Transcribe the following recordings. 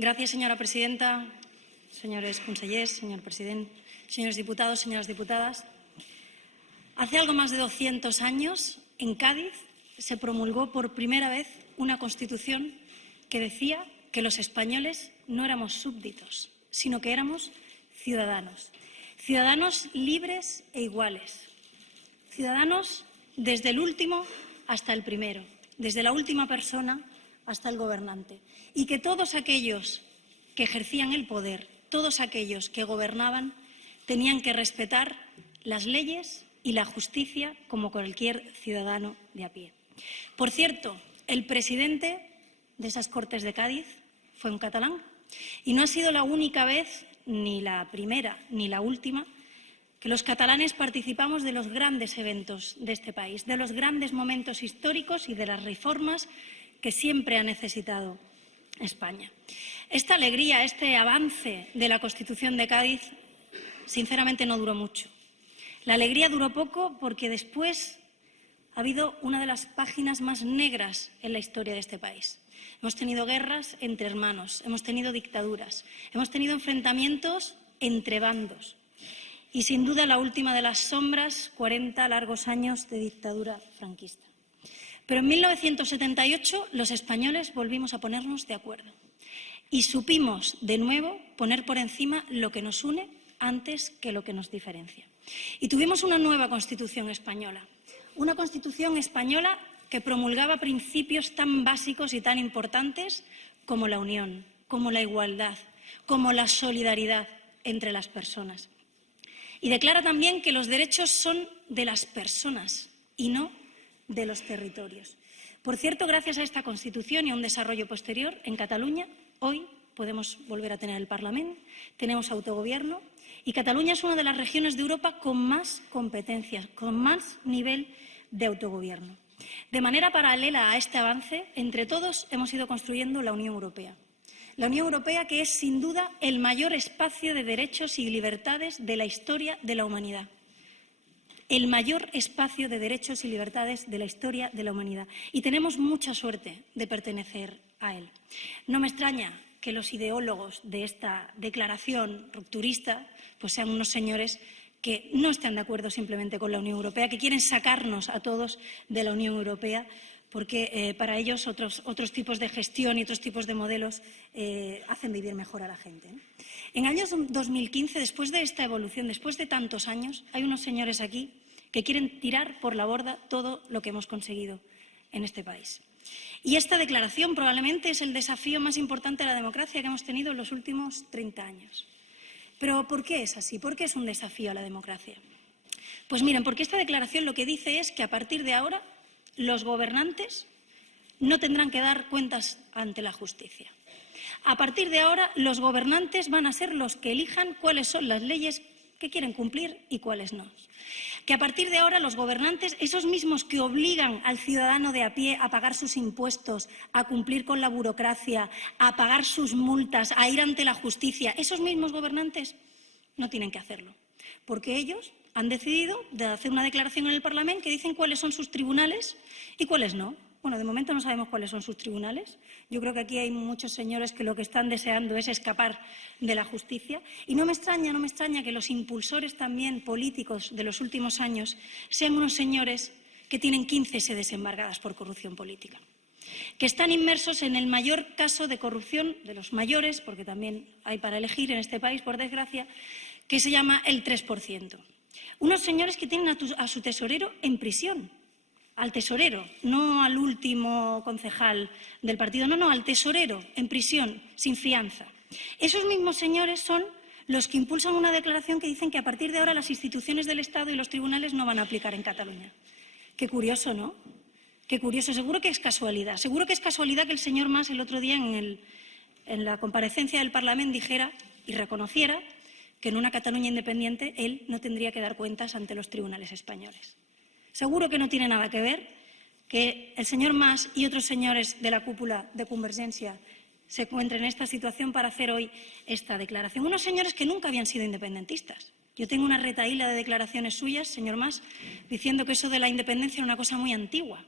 Gràcies, senyora presidenta, señores consellers, señor presidente, señores diputados, señoras diputadas. Hace algo más de 200 años, en Cádiz, se promulgó por primera vez una Constitución que decía que los españoles no éramos súbditos, sino que éramos ciudadanos. Ciudadanos libres e iguales. Ciudadanos desde el último hasta el primero, desde la última persona hasta el gobernante. Y que todos aquellos que ejercían el poder, todos aquellos que gobernaban, tenían que respetar las leyes y la justicia como cualquier ciudadano de a pie. Por cierto, el presidente de esas Cortes de Cádiz fue un catalán y no ha sido la única vez, ni la primera ni la última, que los catalanes participamos de los grandes eventos de este país, de los grandes momentos históricos y de las reformas que siempre ha necesitado España. Esta alegría, este avance de la Constitución de Cádiz, sinceramente no duró mucho. La alegría duró poco porque después ha habido una de las páginas más negras en la historia de este país. Hemos tenido guerras entre hermanos, hemos tenido dictaduras, hemos tenido enfrentamientos entre bandos y, sin duda, la última de las sombras, 40 largos años de dictadura franquista. Pero en 1978 los españoles volvimos a ponernos de acuerdo y supimos de nuevo poner por encima lo que nos une antes que lo que nos diferencia. Y tuvimos una nueva Constitución española, una Constitución española que promulgaba principios tan básicos y tan importantes como la unión, como la igualdad, como la solidaridad entre las personas. Y declara también que los derechos son de las personas y no de los territorios. Por cierto, gracias a esta Constitución y a un desarrollo posterior, en Cataluña hoy podemos volver a tener el Parlamento, tenemos autogobierno y Cataluña es una de las regiones de Europa con más competencias, con más nivel de autogobierno. De manera paralela a este avance, entre todos hemos ido construyendo la Unión Europea. La Unión Europea, que es sin duda el mayor espacio de derechos y libertades de la historia de la humanidad. El mayor espacio de derechos y libertades de la historia de la humanidad. Y tenemos mucha suerte de pertenecer a él. No me extraña que los ideólogos de esta declaración rupturista pues sean unos señores que no están de acuerdo simplemente con la Unión Europea, que quieren sacarnos a todos de la Unión Europea, porque para ellos otros tipos de gestión y otros tipos de modelos hacen vivir mejor a la gente, ¿no? En el año 2015, después de esta evolución, después de tantos años, hay unos señores aquí que quieren tirar por la borda todo lo que hemos conseguido en este país. Y esta declaración probablemente es el desafío más importante de la democracia que hemos tenido en los últimos 30 años. Pero ¿por qué es así? ¿Por qué es un desafío a la democracia? Pues miren, porque esta declaración lo que dice es que a partir de ahora los gobernantes no tendrán que dar cuentas ante la justicia. A partir de ahora los gobernantes van a ser los que elijan cuáles son las leyes que quieren cumplir y cuáles no. Que a partir de ahora los gobernantes, esos mismos que obligan al ciudadano de a pie a pagar sus impuestos, a cumplir con la burocracia, a pagar sus multas, a ir ante la justicia, esos mismos gobernantes no tienen que hacerlo, porque ellos han decidido hacer una declaración en el Parlamento que dicen cuáles son sus tribunales y cuáles no. Bueno, de momento no sabemos cuáles son sus tribunales. Yo creo que aquí hay muchos señores que lo que están deseando es escapar de la justicia. Y no me extraña que los impulsores también políticos de los últimos años sean unos señores que tienen 15 sedes embargadas por corrupción política, que están inmersos en el mayor caso de corrupción de los mayores, porque también hay para elegir en este país, por desgracia, que se llama el 3%. Unos señores que tienen a su tesorero en prisión. Al tesorero, no al último concejal del partido, no, al tesorero en prisión, sin fianza. Esos mismos señores son los que impulsan una declaración que dicen que a partir de ahora las instituciones del Estado y los tribunales no van a aplicar en Cataluña. Qué curioso, ¿no? Qué curioso. Seguro que es casualidad. Seguro que es casualidad que el señor Mas el otro día en la comparecencia del Parlamento dijera y reconociera que en una Cataluña independiente él no tendría que dar cuentas ante los tribunales españoles. Seguro que no tiene nada que ver que el señor Mas y otros señores de la cúpula de Convergencia se encuentren en esta situación para hacer hoy esta declaración. Unos señores que nunca habían sido independentistas. Yo tengo una retahíla de declaraciones suyas, señor Mas, diciendo que eso de la independencia era una cosa muy antigua,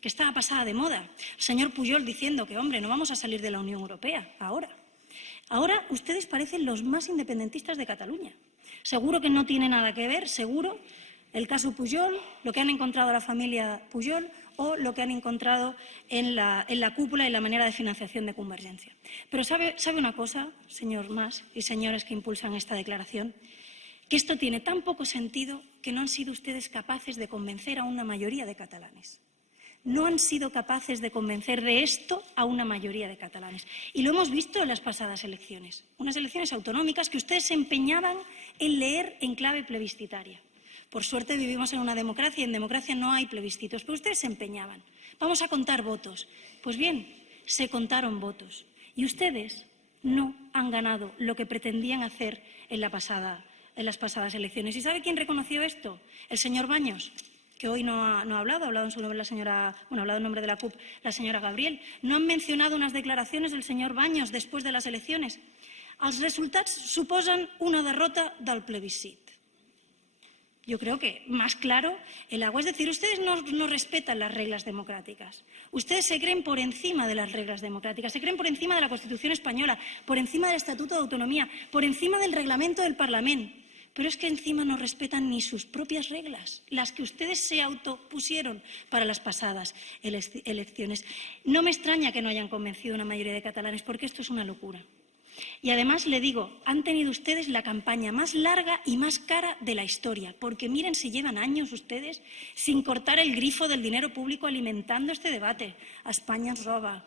que estaba pasada de moda. El señor Pujol diciendo que, hombre, no vamos a salir de la Unión Europea ahora. Ahora ustedes parecen los más independentistas de Cataluña. Seguro que no tiene nada que ver, seguro, el caso Pujol, lo que han encontrado la familia Pujol o lo que han encontrado en la cúpula y la manera de financiación de Convergencia. Pero ¿sabe una cosa, señor Mas y señores que impulsan esta declaración? Que esto tiene tan poco sentido que no han sido ustedes capaces de convencer a una mayoría de catalanes. No han sido capaces de convencer de esto a una mayoría de catalanes. Y lo hemos visto en las pasadas elecciones, unas elecciones autonómicas que ustedes se empeñaban en leer en clave plebiscitaria. Por suerte vivimos en una democracia y en democracia no hay plebiscitos, pero ustedes se empeñaban. Vamos a contar votos. Pues bien, se contaron votos. Y ustedes no han ganado lo que pretendían hacer en las pasadas elecciones. ¿Y sabe quién reconoció esto? El señor Baños, que hoy no ha hablado, ha hablado en su nombre ha hablado en nombre de la CUP la señora Gabriel. No han mencionado unas declaraciones del señor Baños después de las elecciones. Els resultats suposen una derrota del plebiscit. Yo creo que más claro el agua. Es decir, ustedes no respetan las reglas democráticas. Ustedes se creen por encima de las reglas democráticas, se creen por encima de la Constitución española, por encima del Estatuto de Autonomía, por encima del reglamento del Parlamento. Pero es que encima no respetan ni sus propias reglas, las que ustedes se autopusieron para las pasadas elecciones. No me extraña que no hayan convencido a una mayoría de catalanes, porque esto es una locura. Y además, le digo, han tenido ustedes la campaña más larga y más cara de la historia, porque miren si llevan años ustedes sin cortar el grifo del dinero público alimentando este debate. A España nos roba,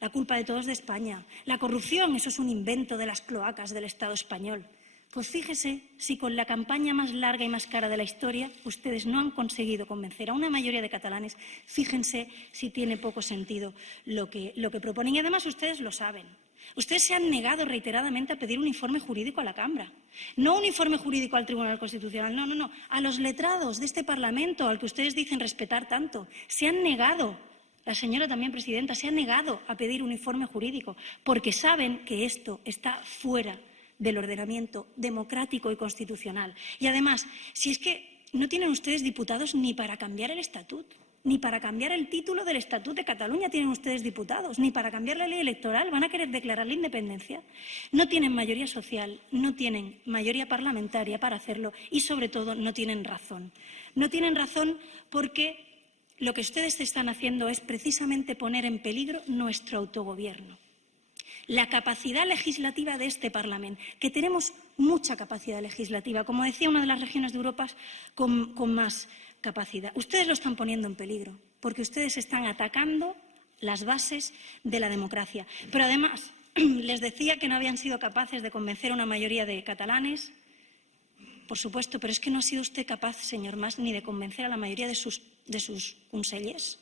la culpa de todos de España. La corrupción, eso es un invento de las cloacas del Estado español. Pues fíjese si con la campaña más larga y más cara de la historia ustedes no han conseguido convencer a una mayoría de catalanes. Fíjense si tiene poco sentido lo que proponen. Y además ustedes lo saben. Ustedes se han negado reiteradamente a pedir un informe jurídico a la Cámara. No un informe jurídico al Tribunal Constitucional, no. A los letrados de este Parlamento, al que ustedes dicen respetar tanto. Se han negado, la señora también presidenta, se ha negado a pedir un informe jurídico porque saben que esto está fuera del ordenamiento democrático y constitucional. Y además, si es que no tienen ustedes diputados ni para cambiar el estatuto, ni para cambiar el título del Estatut de Cataluña tienen ustedes diputados, ni para cambiar la ley electoral. ¿Van a querer declarar la independencia? No tienen mayoría social, no tienen mayoría parlamentaria para hacerlo y, sobre todo, no tienen razón. No tienen razón porque lo que ustedes están haciendo es precisamente poner en peligro nuestro autogobierno. La capacidad legislativa de este Parlamento, que tenemos mucha capacidad legislativa, como decía, una de las regiones de Europa con más capacidad. Ustedes lo están poniendo en peligro, porque ustedes están atacando las bases de la democracia. Pero además, les decía que no habían sido capaces de convencer a una mayoría de catalanes, por supuesto, pero es que no ha sido usted capaz, señor Mas, ni de convencer a la mayoría de sus consellers.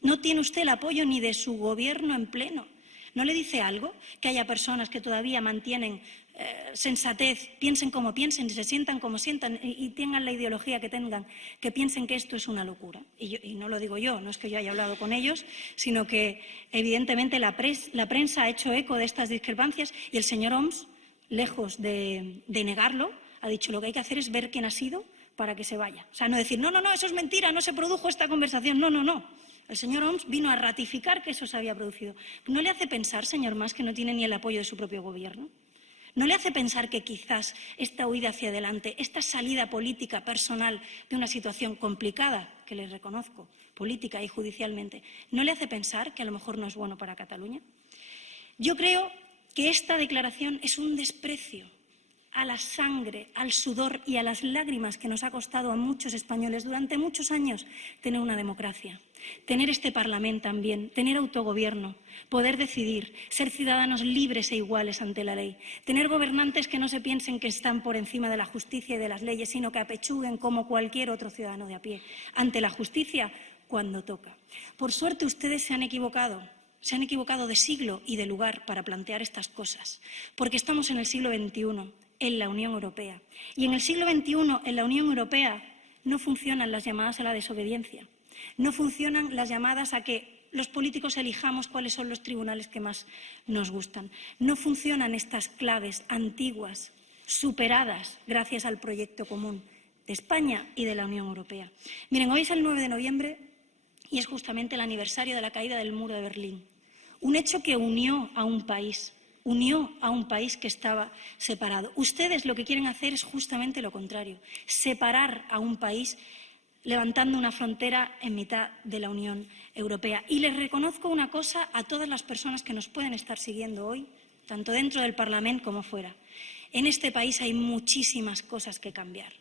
No tiene usted el apoyo ni de su gobierno en pleno. ¿No le dice algo que haya personas que todavía mantienen sensatez, piensen como piensen, se sientan como sientan y tengan la ideología que tengan, que piensen que esto es una locura? Y no lo digo yo, no es que yo haya hablado con ellos, sino que evidentemente la prensa ha hecho eco de estas discrepancias y el señor Homs, lejos de negarlo, ha dicho lo que hay que hacer es ver quién ha sido para que se vaya. O sea, no decir, no, eso es mentira, no se produjo esta conversación, no. El señor Homs vino a ratificar que eso se había producido. ¿No le hace pensar, señor Mas, que no tiene ni el apoyo de su propio gobierno? ¿No le hace pensar que quizás esta huida hacia adelante, esta salida política personal de una situación complicada, que les reconozco, política y judicialmente, no le hace pensar que a lo mejor no es bueno para Cataluña? Yo creo que esta declaración es un desprecio a la sangre, al sudor y a las lágrimas que nos ha costado a muchos españoles durante muchos años tener una democracia, tener este Parlamento también, tener autogobierno, poder decidir, ser ciudadanos libres e iguales ante la ley, tener gobernantes que no se piensen que están por encima de la justicia y de las leyes, sino que apechuguen como cualquier otro ciudadano de a pie ante la justicia cuando toca. Por suerte ustedes se han equivocado de siglo y de lugar para plantear estas cosas, porque estamos en el siglo XXI, en la Unión Europea. Y en el siglo XXI, en la Unión Europea, no funcionan las llamadas a la desobediencia, no funcionan las llamadas a que los políticos elijamos cuáles son los tribunales que más nos gustan. No funcionan estas claves antiguas, superadas gracias al proyecto común de España y de la Unión Europea. Miren, hoy es el 9 de noviembre y es justamente el aniversario de la caída del muro de Berlín. Un hecho que unió a un país, unió a un país que estaba separado. Ustedes lo que quieren hacer es justamente lo contrario, separar a un país levantando una frontera en mitad de la Unión Europea. Y les reconozco una cosa a todas las personas que nos pueden estar siguiendo hoy, tanto dentro del Parlamento como fuera. En este país hay muchísimas cosas que cambiar.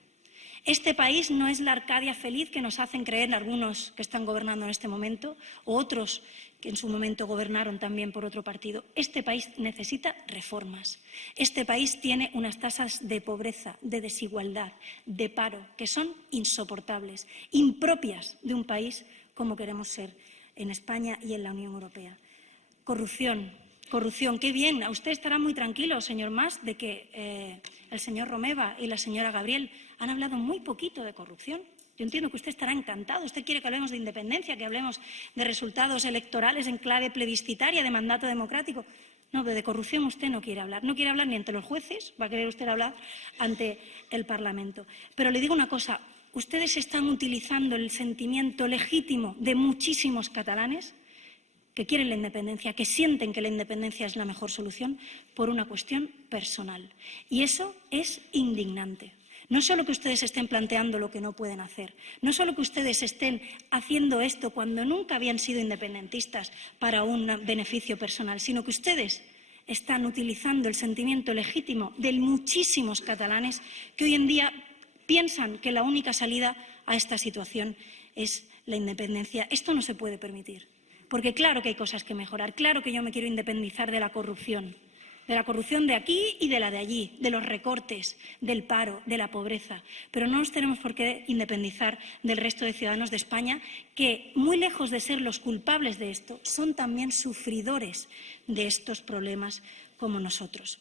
Este país no es la Arcadia feliz que nos hacen creer algunos que están gobernando en este momento o otros que en su momento gobernaron también por otro partido. Este país necesita reformas. Este país tiene unas tasas de pobreza, de desigualdad, de paro, que son insoportables, impropias de un país como queremos ser en España y en la Unión Europea. Corrupción. Corrupción, qué bien. Usted estará muy tranquilo, señor Mas, de que el señor Romeva y la señora Gabriel han hablado muy poquito de corrupción. Yo entiendo que usted estará encantado. Usted quiere que hablemos de independencia, que hablemos de resultados electorales en clave plebiscitaria, de mandato democrático. No, pero de corrupción usted no quiere hablar. No quiere hablar ni ante los jueces, va a querer usted hablar ante el Parlamento. Pero le digo una cosa, ustedes están utilizando el sentimiento legítimo de muchísimos catalanes que quieren la independencia, que sienten que la independencia es la mejor solución por una cuestión personal. Y eso es indignante. No solo que ustedes estén planteando lo que no pueden hacer, no solo que ustedes estén haciendo esto cuando nunca habían sido independentistas para un beneficio personal, sino que ustedes están utilizando el sentimiento legítimo de muchísimos catalanes que hoy en día piensan que la única salida a esta situación es la independencia. Esto no se puede permitir. Porque claro que hay cosas que mejorar, claro que yo me quiero independizar de la corrupción de aquí y de la de allí, de los recortes, del paro, de la pobreza. Pero no nos tenemos por qué independizar del resto de ciudadanos de España que, muy lejos de ser los culpables de esto, son también sufridores de estos problemas como nosotros.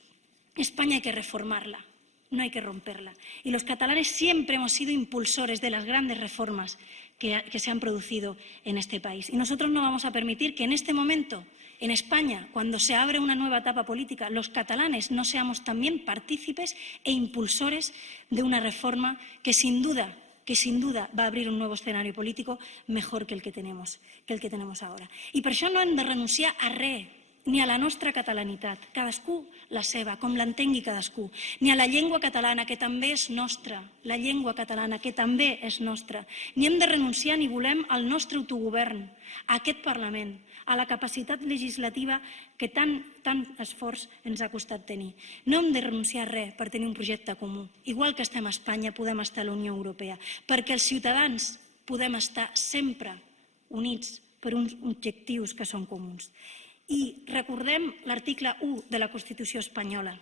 España hay que reformarla, no hay que romperla. Y los catalanes siempre hemos sido impulsores de las grandes reformas que se han producido en este país. Y nosotros no vamos a permitir que en este momento, en España, cuando se abre una nueva etapa política, los catalanes no seamos también partícipes e impulsores de una reforma que sin duda va a abrir un nuevo escenario político mejor que el que tenemos ahora. I per això no hem de renunciar a res, ni a la nostra catalanitat, cadascú la seva, com l'entengui cadascú, ni a la llengua catalana, que també és nostra, la llengua catalana, que també és nostra. Ni hem de renunciar ni volem al nostre autogovern, a aquest Parlament, a la capacitat legislativa que tant esforç ens ha costat tenir. No hem de renunciar a res per tenir un projecte comú. Igual que estem a Espanya, podem estar a la Unió Europea, perquè els ciutadans podem estar sempre units per uns objectius que són comuns. I recordem l'article 1 de la Constitució espanyola.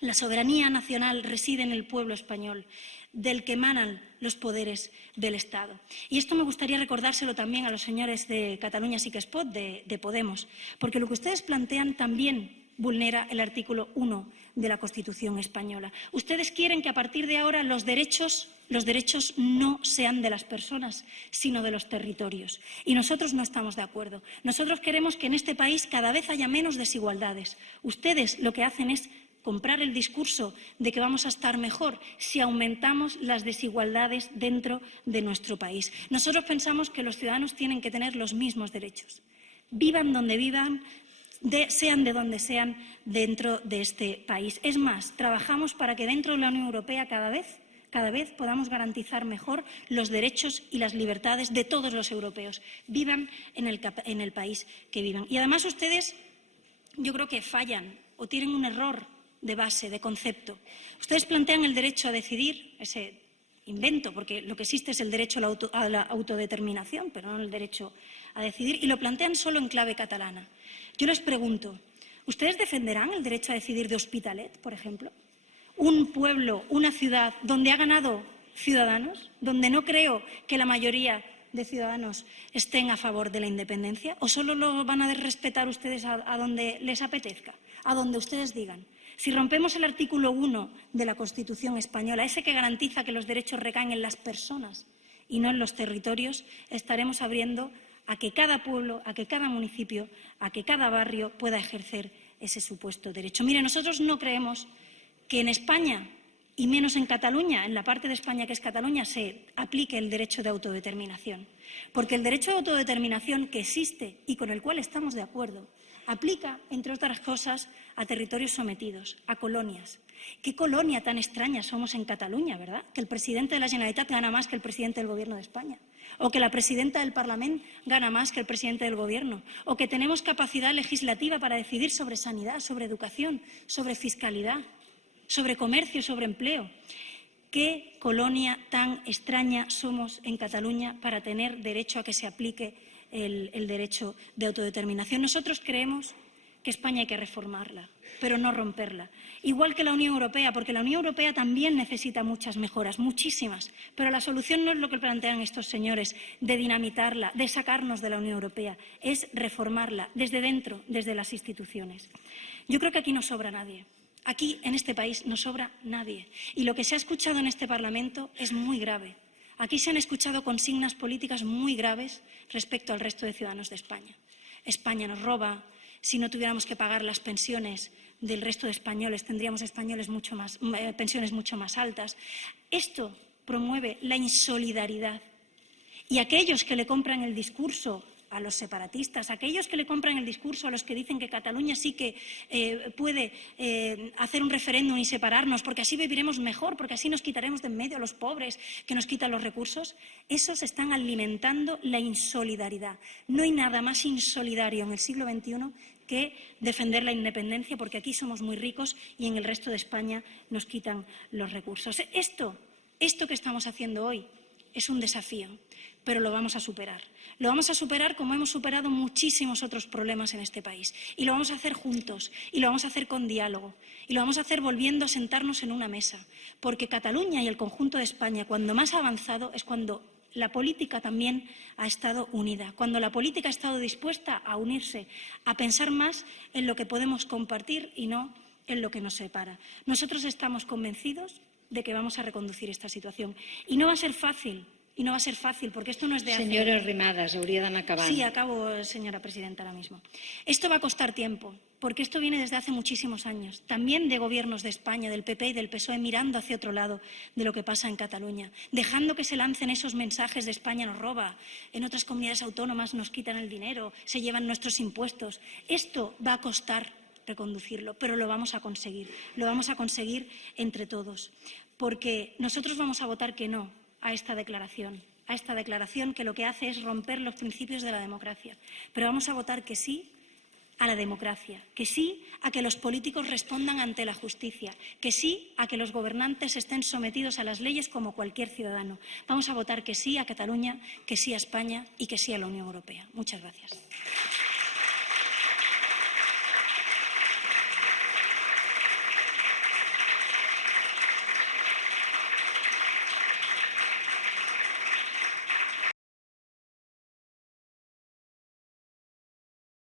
La soberanía nacional reside en el pueblo español, del que emanan los poderes del Estado. Y esto me gustaría recordárselo también a los señores de Catalunya Sí que es Pot, de Podemos, porque lo que ustedes plantean también vulnera el artículo 1 de la Constitución española. Ustedes quieren que a partir de ahora los derechos no sean de las personas, sino de los territorios. Y nosotros no estamos de acuerdo. Nosotros queremos que en este país cada vez haya menos desigualdades. Ustedes lo que hacen es comprar el discurso de que vamos a estar mejor si aumentamos las desigualdades dentro de nuestro país. Nosotros pensamos que los ciudadanos tienen que tener los mismos derechos. Vivan donde vivan, sean de donde sean dentro de este país. Es más, trabajamos para que dentro de la Unión Europea cada vez podamos garantizar mejor los derechos y las libertades de todos los europeos, vivan en el país que vivan. Y además ustedes, yo creo que fallan o tienen un error de base, de concepto. Ustedes plantean el derecho a decidir, ese invento, porque lo que existe es el derecho a la autodeterminación, pero no el derecho a decidir, y lo plantean solo en clave catalana. Yo les pregunto, ¿ustedes defenderán el derecho a decidir de Hospitalet, por ejemplo? Un pueblo, una ciudad donde ha ganado Ciudadanos, donde no creo que la mayoría de ciudadanos estén a favor de la independencia, o solo lo van a respetar ustedes a donde les apetezca, a donde ustedes digan. Si rompemos el artículo 1 de la Constitución española, ese que garantiza que los derechos recaen en las personas y no en los territorios, estaremos abriendo a que cada pueblo, a que cada municipio, a que cada barrio pueda ejercer ese supuesto derecho. Mire, nosotros no creemos que en España y menos en Cataluña, en la parte de España que es Cataluña, se aplique el derecho de autodeterminación. Porque el derecho de autodeterminación que existe y con el cual estamos de acuerdo, aplica, entre otras cosas, a territorios sometidos, a colonias. ¿Qué colonia tan extraña somos en Cataluña, verdad? Que el presidente de la Generalitat gana más que el presidente del Gobierno de España. O que la presidenta del Parlamento gana más que el presidente del Gobierno. O que tenemos capacidad legislativa para decidir sobre sanidad, sobre educación, sobre fiscalidad, sobre comercio, sobre empleo. ¿Qué colonia tan extraña somos en Cataluña para tener derecho a que se aplique el derecho de autodeterminación? Nosotros creemos que España hay que reformarla, pero no romperla. Igual que la Unión Europea, porque la Unión Europea también necesita muchas mejoras, muchísimas, pero la solución no es lo que plantean estos señores, de dinamitarla, de sacarnos de la Unión Europea, es reformarla desde dentro, desde las instituciones. Yo creo que aquí no sobra nadie. Aquí, en este país, no sobra nadie. Y lo que se ha escuchado en este Parlamento es muy grave. Aquí se han escuchado consignas políticas muy graves respecto al resto de ciudadanos de España. España nos roba. Si no tuviéramos que pagar las pensiones del resto de españoles, tendríamos pensiones mucho más altas. Esto promueve la insolidaridad. Y aquellos que le compran el discurso a los separatistas, aquellos que le compran el discurso a los que dicen que Cataluña sí que puede hacer un referéndum y separarnos, porque así viviremos mejor, porque así nos quitaremos de en medio a los pobres que nos quitan los recursos, esos están alimentando la insolidaridad. No hay nada más insolidario en el siglo XXI que defender la independencia, porque aquí somos muy ricos y en el resto de España nos quitan los recursos. Esto que estamos haciendo hoy es un desafío, pero lo vamos a superar. Lo vamos a superar como hemos superado muchísimos otros problemas en este país. Y lo vamos a hacer juntos, y lo vamos a hacer con diálogo, y lo vamos a hacer volviendo a sentarnos en una mesa. Porque Cataluña y el conjunto de España, cuando más ha avanzado, es cuando la política también ha estado unida, cuando la política ha estado dispuesta a unirse, a pensar más en lo que podemos compartir y no en lo que nos separa. Nosotros estamos convencidos de que vamos a reconducir esta situación. Y no va a ser fácil. Y no va a ser fácil, porque esto no es de hace... Senyora Arrimadas, hauria d'anar acabant. Sí, acabo, señora presidenta, ahora mismo. Esto va a costar tiempo, porque esto viene desde hace muchísimos años, también de gobiernos de España, del PP y del PSOE, mirando hacia otro lado de lo que pasa en Cataluña, dejando que se lancen esos mensajes de España nos roba, en otras comunidades autónomas nos quitan el dinero, se llevan nuestros impuestos. Esto va a costar reconducirlo, pero lo vamos a conseguir entre todos, porque nosotros vamos a votar que no a esta declaración que lo que hace es romper los principios de la democracia. Pero vamos a votar que sí a la democracia, que sí a que los políticos respondan ante la justicia, que sí a que los gobernantes estén sometidos a las leyes como cualquier ciudadano. Vamos a votar que sí a Cataluña, que sí a España y que sí a la Unión Europea. Muchas gracias.